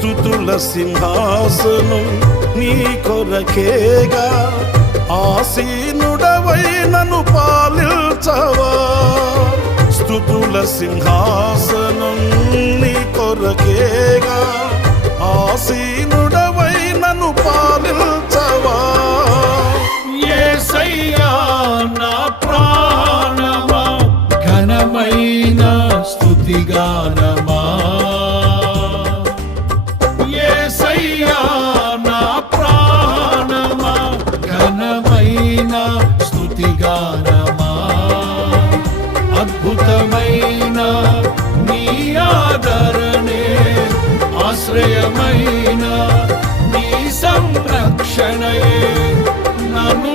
స్తుతుల సింహాసనం నీ కొరకేగా, ఆసీనుడవై నన్ను పాలించవా. స్తుతుల సింహాసనం నీ కొరకేగా, ఆసీనుడవై నన్ను పాలించవా. యేసయ్యా నా ప్రాణమా, ఘనమైన స్తుతిగానమా. యేసయ్యా నా ప్రాణమా, ఘనమైన స్తుతిగానమా. అద్భుతమైన నీ ఆదరణే, ఆశ్రయమైన నీ సంరక్షణయే నన్ను